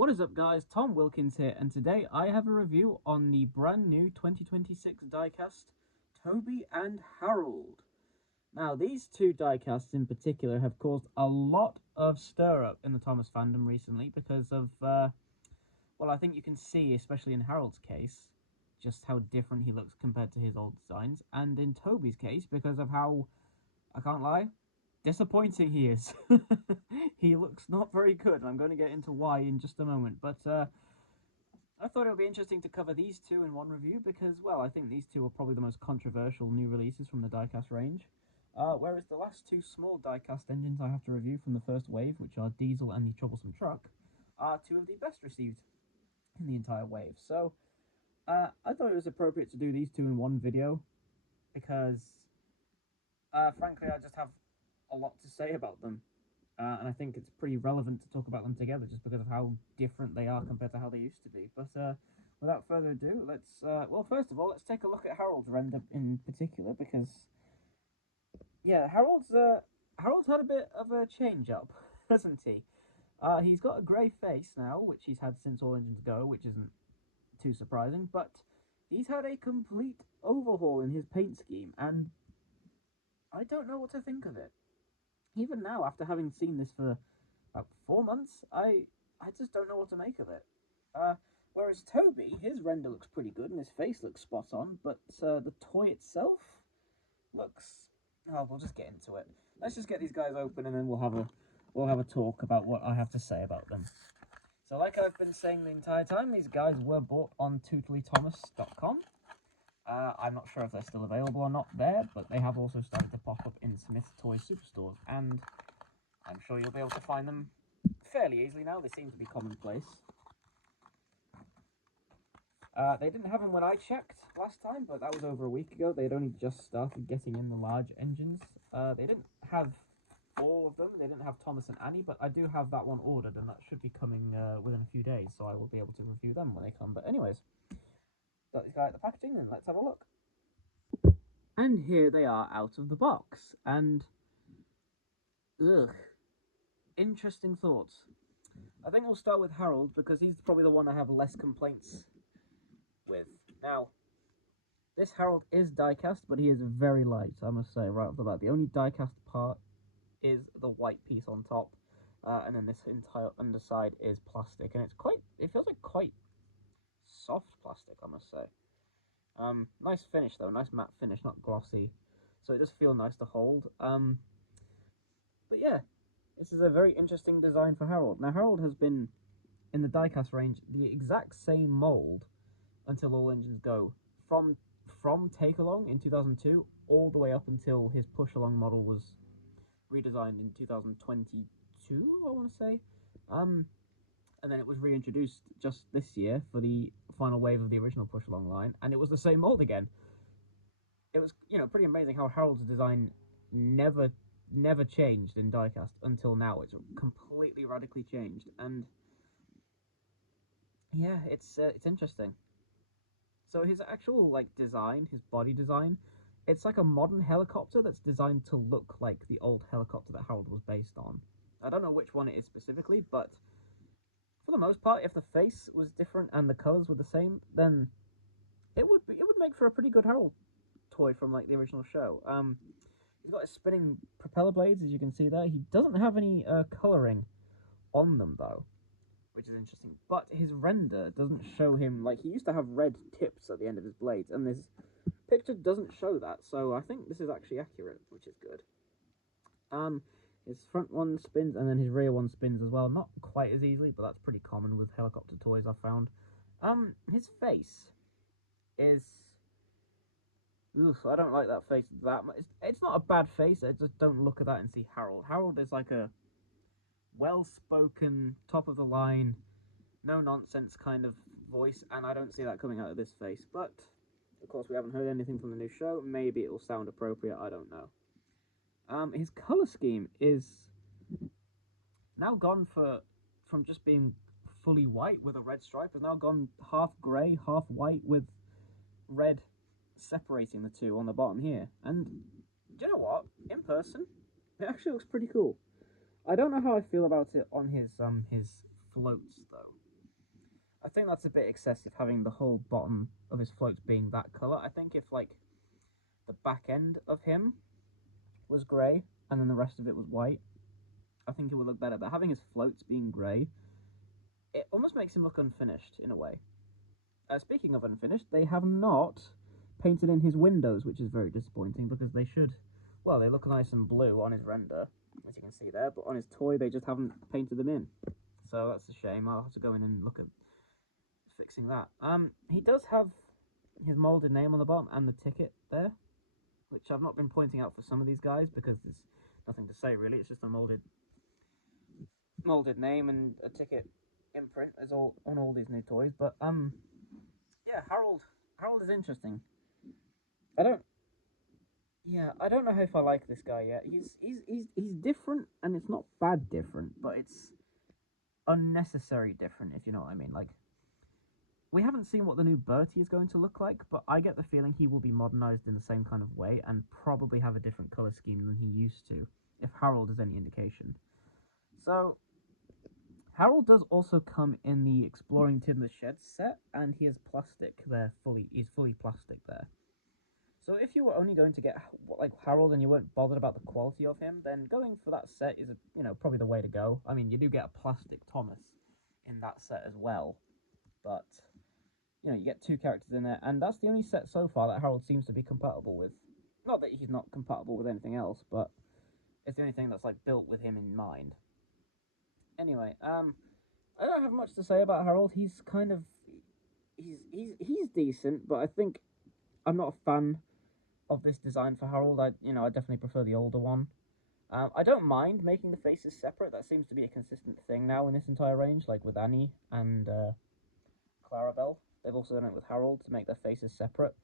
What is up, guys? Tom Wilkins here, and today I have a review on the brand new 2026 diecast Toby and Harold. Now, these two diecasts in particular have caused a lot of stir up in the Thomas fandom recently because of, well, I think you can see, especially in Harold's case, just how different he looks compared to his old designs, and in Toby's case, because of how, I can't lie, disappointing he is. He looks not very good. I'm going to get into why in just a moment, but I thought it would be interesting to cover these two in one review because, well, I think these two are probably the most controversial new releases from the diecast range. Whereas the last two small diecast engines I have to review from the first wave, which are Diesel and the Troublesome Truck, are two of the best received in the entire wave. So I thought it was appropriate to do these two in one video because, frankly, I just have a lot to say about them. And I think it's pretty relevant to talk about them together just because of how different they are compared to how they used to be. But without further ado, let's, well, first of all, let's take a look at Harold's render in particular because, yeah, Harold's had a bit of a change-up, hasn't he? He's got a grey face now, which he's had since All Engines Go, which isn't too surprising, but he's had a complete overhaul in his paint scheme, and I don't know what to think of it. Even now, after having seen this for about 4 months, I just don't know what to make of it. Whereas Toby, his render looks pretty good and his face looks spot on, but the toy itself looks... Oh, we'll just get into it. Let's just get these guys open and then we'll have a talk about what I have to say about them. So like I've been saying the entire time, these guys were bought on tootlythomas.com. I'm not sure if they're still available or not there, but they have also started to pop up in Smith Toy Superstores, and I'm sure you'll be able to find them fairly easily now. They seem to be commonplace. They didn't have them when I checked last time, but that was over a week ago. They'd only just started getting in the large engines. They didn't have all of them. They didn't have Thomas and Annie, but I do have that one ordered, and that should be coming within a few days, so I will be able to review them when they come. But anyways, got this guy at the packaging, and let's have a look. And here they are out of the box, and ugh, interesting thoughts. I think we'll start with Harold because he's probably the one I have less complaints with. Now, this Harold is diecast, but he is very light, I must say, right off the bat. The only diecast part is the white piece on top, and then this entire underside is plastic, and it feels like quite soft plastic, I must say. Nice finish though, nice matte finish, not glossy, so it does feel nice to hold. But yeah, this is a very interesting design for Harold. Now, Harold has been in the diecast range the exact same mold until All Engines Go, from Take Along in 2002 all the way up until his Push Along model was redesigned in 2022, I want to say. And then it was reintroduced just this year for the final wave of the original Push Along line, and it was the same mold again. It was, pretty amazing how Harold's design never changed in diecast until now. It's completely radically changed, and yeah, it's interesting. So his actual design, his body design, it's like a modern helicopter that's designed to look like the old helicopter that Harold was based on. I don't know which one it is specifically, but for the most part, if the face was different and the colors were the same, then it would make for a pretty good Harold toy from the original show. He's got his spinning propeller blades, as you can see there. He doesn't have any coloring on them though, which is interesting. But his render doesn't show him, he used to have red tips at the end of his blades, and this picture doesn't show that, so I think this is actually accurate, which is good. His front one spins, and then his rear one spins as well. Not quite as easily, but that's pretty common with helicopter toys, I've found. His face is... Ugh, I don't like that face that much. It's not a bad face, I just don't look at that and see Harold. Harold is like a well-spoken, top-of-the-line, no-nonsense kind of voice, and I don't see that coming out of this face. But, of course, we haven't heard anything from the new show. Maybe it will sound appropriate, I don't know. His colour scheme is now gone from just being fully white with a red stripe, has now gone half grey, half white with red separating the two on the bottom here. And do you know what? In person, it actually looks pretty cool. I don't know how I feel about it on his floats though. think that's a bit excessive, having the whole bottom of his floats being that colour. I think if, like, the back end of him was grey and then the rest of it was white, I think it would look better. But having his floats being grey, it almost makes him look unfinished in a way. Speaking of unfinished, they have not painted in his windows, which is very disappointing because they should. Well, they look nice and blue on his render, as you can see there, but on his toy they just haven't painted them in. So that's a shame. I'll have to go in and look at fixing that. He does have his molded name on the bottom and the ticket there, which I've not been pointing out for some of these guys because there's nothing to say really. It's just a molded name and a ticket imprint is all on all these new toys. But yeah, Harold is interesting. I don't know if I like this guy yet. He's different, and it's not bad different, but it's unnecessary different, if you know what I mean. Like, we haven't seen what the new Bertie is going to look like, but I get the feeling he will be modernized in the same kind of way and probably have a different color scheme than he used to, if Harold is any indication. So Harold does also come in the Exploring Timber Shed set, and he has plastic there, he's fully plastic there. So if you were only going to get, like, Harold and you weren't bothered about the quality of him, then going for that set is, probably the way to go. I mean, you do get a plastic Thomas in that set as well, but, you get two characters in there, and that's the only set so far that Harold seems to be compatible with. Not that he's not compatible with anything else, but it's the only thing that's, like, built with him in mind. Anyway, I don't have much to say about Harold. He's kind of, he's decent, but I think I'm not a fan of this design for Harold. I definitely prefer the older one. I don't mind making the faces separate. That seems to be a consistent thing now in this entire range, like with Annie and Clarabelle. They've also done it with Harold to make their faces separate.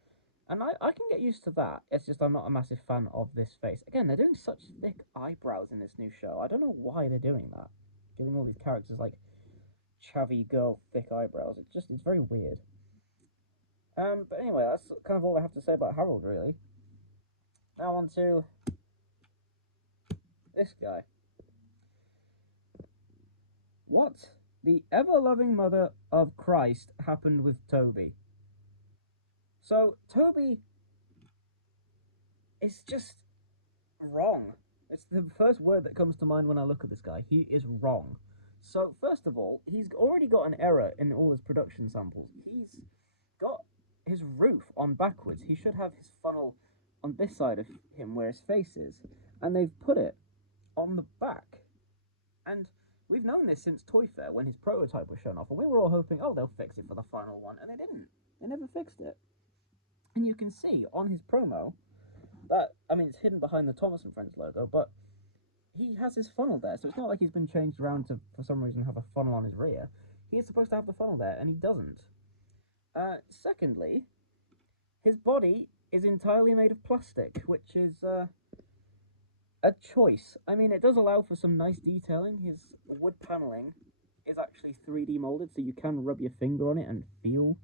And I can get used to that. It's just I'm not a massive fan of this face. Again, they're doing such thick eyebrows in this new show. I don't know why they're doing that. Giving all these characters, like, chavvy girl thick eyebrows. It's very weird. But anyway, that's kind of all I have to say about Harold, really. Now on to this guy. What the ever-loving mother of Christ happened with Toby? So, Toby is just wrong. It's the first word that comes to mind when I look at this guy. He is wrong. So, first of all, he's already got an error in all his production samples. He's got his roof on backwards. He should have his funnel on this side of him where his face is, and they've put it on the back. And we've known this since Toy Fair when his prototype was shown off, and we were all hoping, oh, they'll fix it for the final one, and they didn't. They never fixed it. And you can see on his promo that, I mean, it's hidden behind the Thomas & Friends logo, but he has his funnel there, so it's not like he's been changed around to, for some reason, have a funnel on his rear. He is supposed to have the funnel there, and he doesn't. Secondly, his body is entirely made of plastic, which is a choice. I mean, it does allow for some nice detailing. His wood paneling is actually 3D molded, so you can rub your finger on it and feel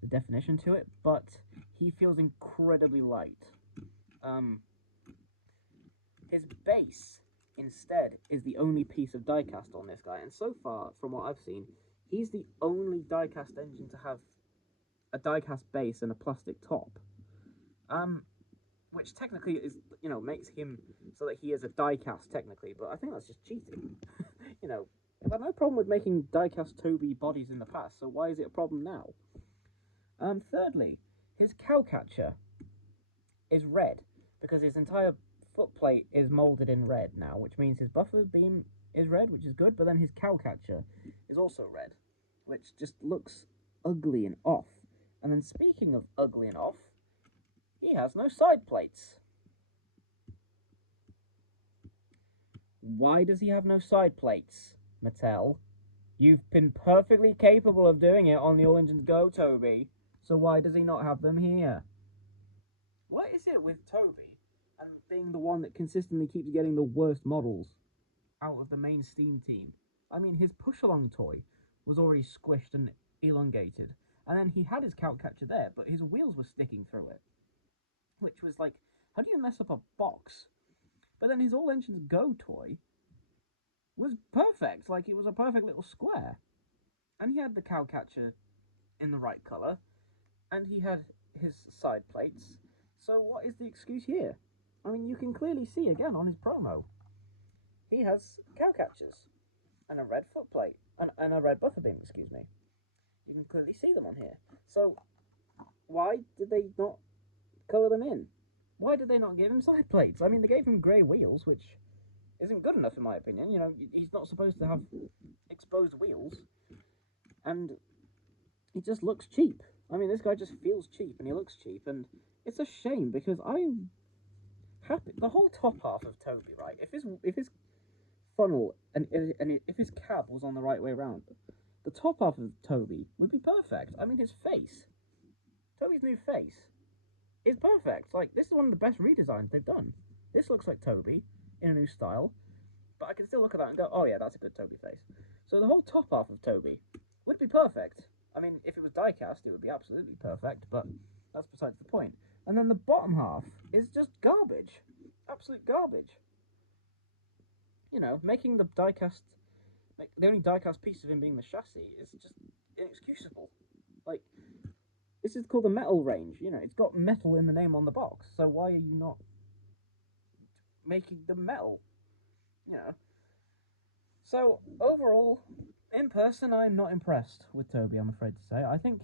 the definition to it, but he feels incredibly light. His base, instead, is the only piece of diecast on this guy, and so far, from what I've seen, he's the only diecast engine to have a diecast base and a plastic top. Which technically is, makes him so that he is a diecast technically, but I think that's just cheating. I've had no problem with making diecast Toby bodies in the past, so why is it a problem now? Thirdly, his cowcatcher is red, because his entire footplate is molded in red now, which means his buffer beam is red, which is good, but then his cowcatcher is also red, which just looks ugly and off. And then speaking of ugly and off, he has no side plates. Why does he have no side plates, Mattel? You've been perfectly capable of doing it on the All Engines Go, Toby. So why does he not have them here? What is it with Toby and being the one that consistently keeps getting the worst models out of the main Steam team? I mean, his push-along toy was already squished and elongated, and then he had his cowcatcher there, but his wheels were sticking through it. Which was like, how do you mess up a box? But then his All Engines Go toy was perfect. Like, it was a perfect little square. And he had the cowcatcher in the right colour, and he had his side plates. So what is the excuse here? I mean, you can clearly see again on his promo. He has cow catchers and a red foot plate and a red buffer beam, excuse me. You can clearly see them on here. So why did they not colour them in? Why did they not give him side plates? I mean, they gave him grey wheels, which isn't good enough in my opinion. You know, he's not supposed to have exposed wheels, and he just looks cheap. I mean, this guy just feels cheap, and he looks cheap, and it's a shame because I'm happy. The whole top half of Toby, right? If his funnel and if his cab was on the right way around, the top half of Toby would be perfect. I mean, his face, Toby's new face, is perfect. Like, this is one of the best redesigns they've done. This looks like Toby in a new style, but I can still look at that and go, oh yeah, that's a good Toby face. So the whole top half of Toby would be perfect. I mean, if it was diecast, it would be absolutely perfect, but that's besides the point. And then the bottom half is just garbage. Absolute garbage. You know, making the diecast, the only diecast piece of him being the chassis is just inexcusable. Like, this is called the metal range. You know, it's got metal in the name on the box, so why are you not making the metal? You know. So, overall, in person, I'm not impressed with Toby, I'm afraid to say. I think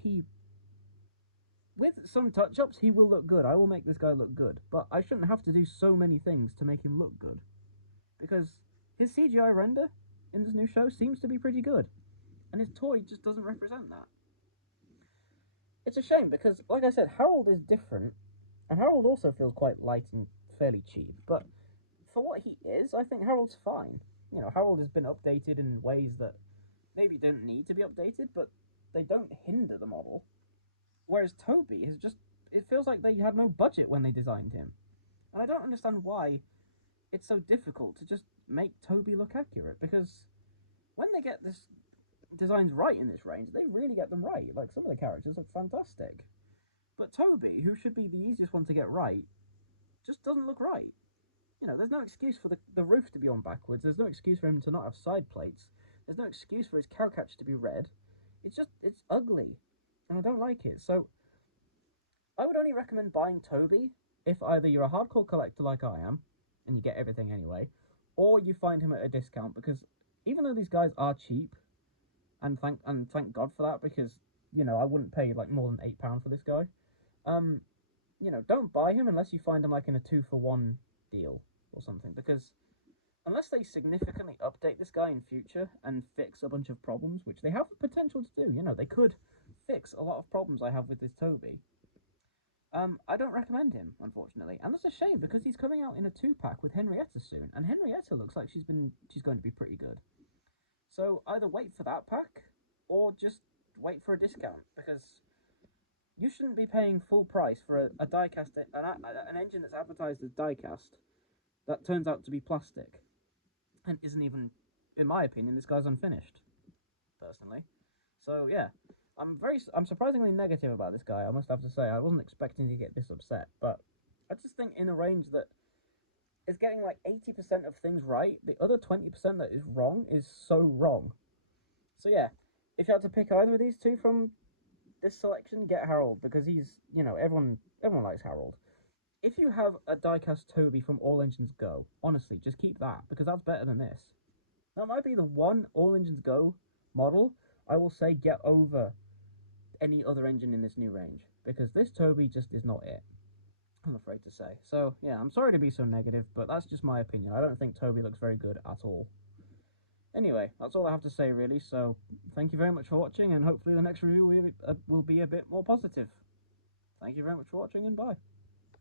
with some touch-ups, he will look good. I will make this guy look good. But I shouldn't have to do so many things to make him look good. Because his CGI render in this new show seems to be pretty good. And his toy just doesn't represent that. It's a shame because, like I said, Harold is different. And Harold also feels quite light and fairly cheap. But for what he is, I think Harold's fine. You know, Harold has been updated in ways that maybe don't need to be updated, but they don't hinder the model. Whereas Toby is just, it feels like they had no budget when they designed him. And I don't understand why it's so difficult to just make Toby look accurate, because when they get this designs right in this range, they really get them right. Like, some of the characters look fantastic. But Toby, who should be the easiest one to get right, just doesn't look right. You know, there's no excuse for the roof to be on backwards. There's no excuse for him to not have side plates. There's no excuse for his cow catch to be red. It's ugly. And I don't like it. So, I would only recommend buying Toby if either you're a hardcore collector like I am, and you get everything anyway, or you find him at a discount, because even though these guys are cheap, and thank God for that, because, you know, I wouldn't pay like more than £8 for this guy. You know, don't buy him unless you find him like in a 2-for-1 deal or something, because unless they significantly update this guy in future and fix a bunch of problems, which they have the potential to do, you know, they could fix a lot of problems I have with this Toby. I don't recommend him, unfortunately, and that's a shame because he's coming out in a 2-pack with Henrietta soon, and Henrietta looks like she's going to be pretty good. So either wait for that pack, or just wait for a discount, because you shouldn't be paying full price for a diecast, an engine that's advertised as diecast, that turns out to be plastic, and isn't even, in my opinion, this guy's unfinished, personally. So yeah, I'm surprisingly negative about this guy, I must have to say. I wasn't expecting to get this upset, but I just think in a range that is getting like 80% of things right, the other 20% that is wrong is so wrong. So yeah, if you had to pick either of these two from this selection, get Harold, because he's, you know, everyone likes Harold. If you have a diecast Toby from All Engines Go, honestly, just keep that, because that's better than this. That might be the one All Engines Go model I will say get over any other engine in this new range, because this Toby just is not it, I'm afraid to say. So yeah, I'm sorry to be so negative, but that's just my opinion. I don't think Toby looks very good at all. Anyway, that's all I have to say really, so thank you very much for watching, and hopefully the next review will be a bit more positive. Thank you very much for watching, and bye.